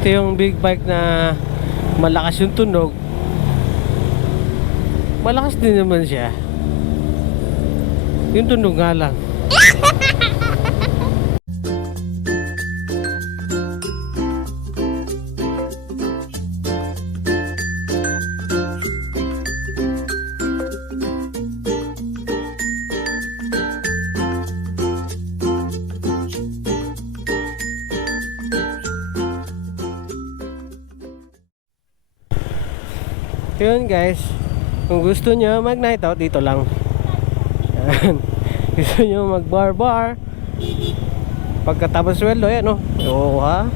Ito yung big bike na malakas yung tunog. Malakas din naman siya. Yung tunog nga lang. Yun guys, kung gusto nyo mag night out, dito lang. Gusto nyo mag bar pagkatapos sweldo, yan o. Oo ha.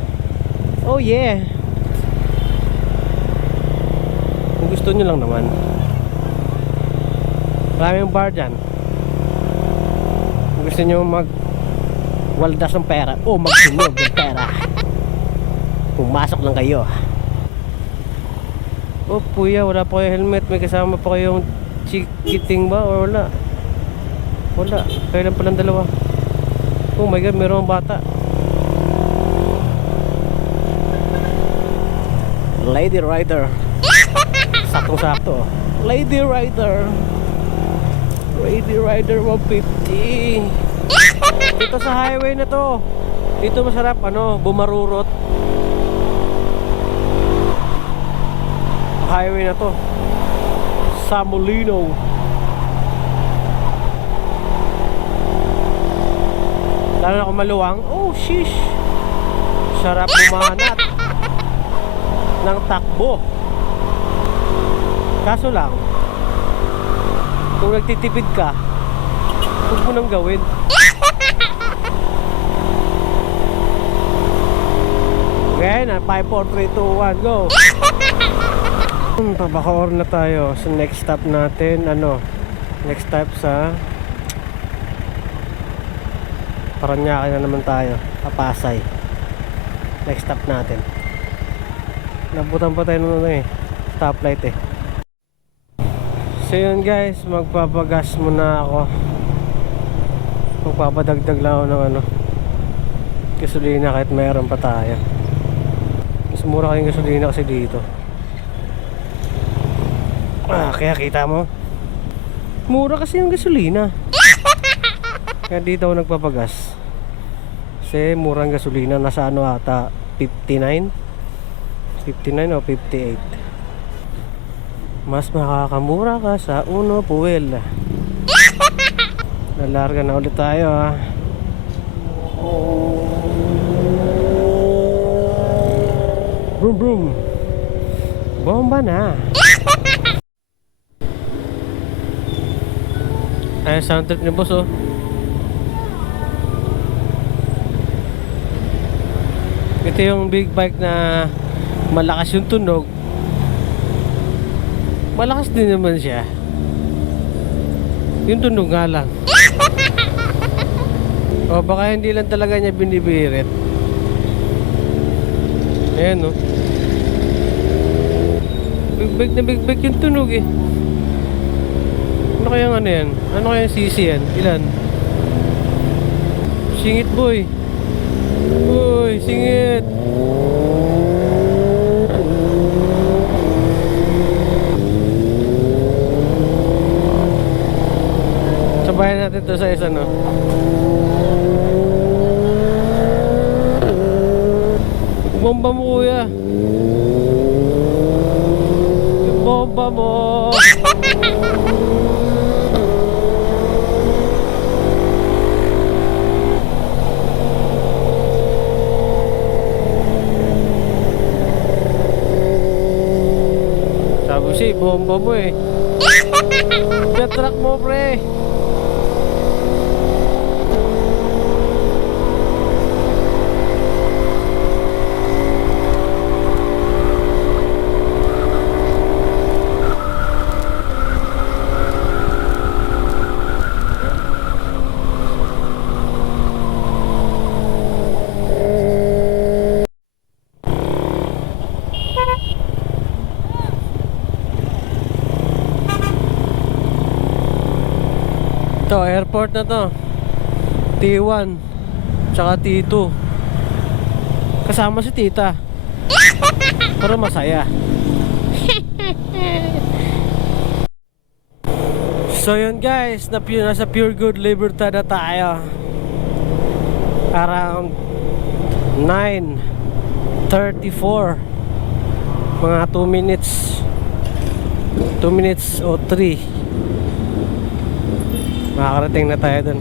Oh yeah. Kung gusto nyo lang naman, maraming bar dyan. Kung gusto nyo mag waldas ng pera o magsinog ng pera, pumasok lang kayo. Oh kuya, wala pa kayo helmet. May kasama pa kayong chikiting ba o wala? Wala, kayo lang palang dalawa. Oh my god, mayroong bata. Lady Rider. Saktong sakto. Lady Rider. Lady Rider 150. Dito sa highway na to, dito masarap bumarurot. Highway na to sa Molino. Lalo na kung maluwang. Oh shish, sarap bumanat ng takbo. Kaso lang, kung nagtitipid ka, huwag mo nang gawin. Okay na, 5, 4, 3, 2, 1, go. Pabakaor na tayo sa next stop natin. Next stop sa Paranaque na naman tayo, Pasay. Next stop natin. Nabutan pa tayo ng stoplight eh. So yun guys, magpapagas muna ako. Magpapadagdag lang ako ng gasolina kahit mayroon pa tayo. Mas mura kayong gasolina kasi dito. Kaya kita mo, mura kasi yung gasolina. Kaya dito ako nagpapagas kasi murang gasolina. Nasa ata 59 o 58. Mas makakamura ka sa Uno Fuel. Nalarga na ulit tayo ha. Brum brum, bomba na. Ay, sound trip ni boss oh. Ito yung big bike na malakas yung tunog. Malakas din naman siya. Yung tunog nga lang. O baka hindi lang talaga niya binibirit. Ayan oh. Big bike yung tunog eh. Ano kaya yan? Ano kaya CC yan? Ilan? Singit boy. Uy, singit. Sabayan natin to sa isa Bomba mo kuya. Yung bomba mo. Sabi bomba mo eh. Jet-track mo pre. Ito, airport na to. T1 tsaka T2. Kasama si tita. Pero masaya. So yun guys, nasa Pure Good Libertad na tayo. Around 9:34, mga 2 minutes o 3 makakarating na tayo dun.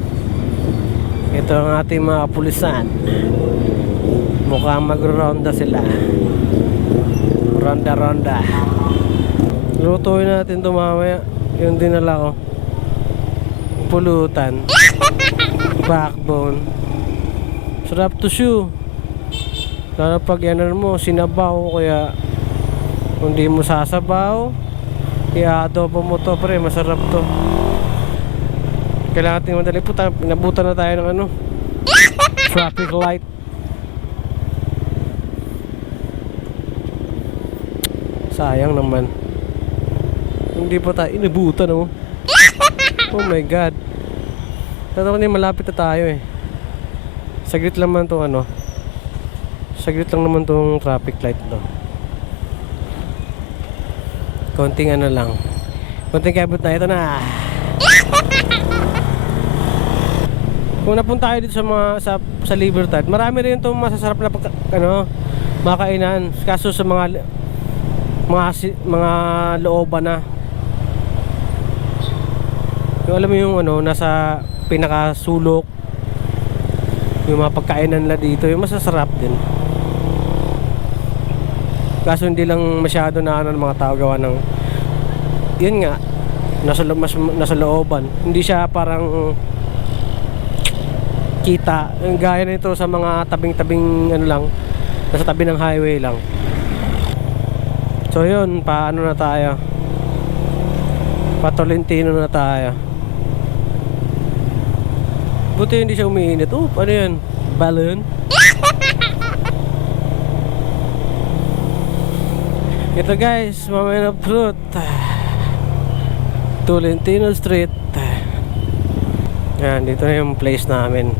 Ito ang ating mga pulisan, mukhang magro-ronda sila. Ronda. Lutuin natin ito mamaya. Yung dinala ko, pulutan, backbone, sarap to chew. Lalo pag yan mo sinabaw, kaya kung di mo sasabaw, i-adobo mo to pre, masarap to. Kailangan natin madali po tayo. Pinabutan na tayo ng traffic light. Sayang naman, hindi pa tayo inabutan mo. Oh my god. Tatawa niya, malapit na tayo eh. Saglit lang naman tong saglit lang naman tong traffic light to. Konting lang, konting kabot na. Ito na. Kung napunta tayo dito sa Libertad, marami rin itong masasarap na makainan. Kaso sa mga looban na, yung alam mo yung nasa pinakasulok, yung mga pagkainan nila dito, yung masasarap din. Kaso hindi lang masyado na ng mga tao gawa ng yun nga, nasa looban. Hindi siya parang kita gaya nito sa mga tabing-tabing lang, nasa tabi ng highway lang. So yun, paano na tayo, Patolentino na tayo. Buti hindi siya umiinit. Oh, ano yan? Balloon? Ito guys, mamaya na fruit, Tolentino Street. Yan, dito na yung place namin,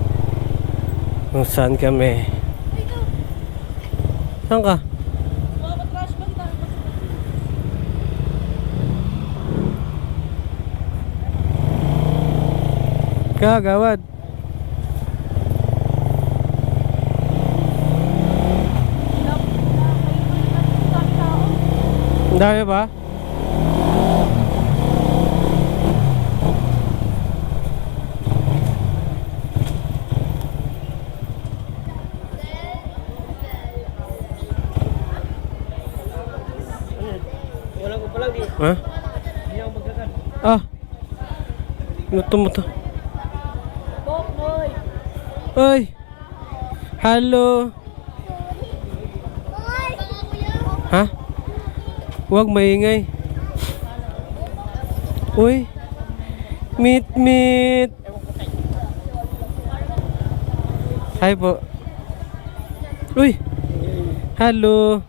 kung saan kami. Saan ka? Kagawad. Ang dami ba? Wala ko pa lang di. Ha? Hindi ako maglagan. Luto mo to. Oy. Hello. Ha? Huwag maingay. Uy. Meet. Hi po. Uy. Hello.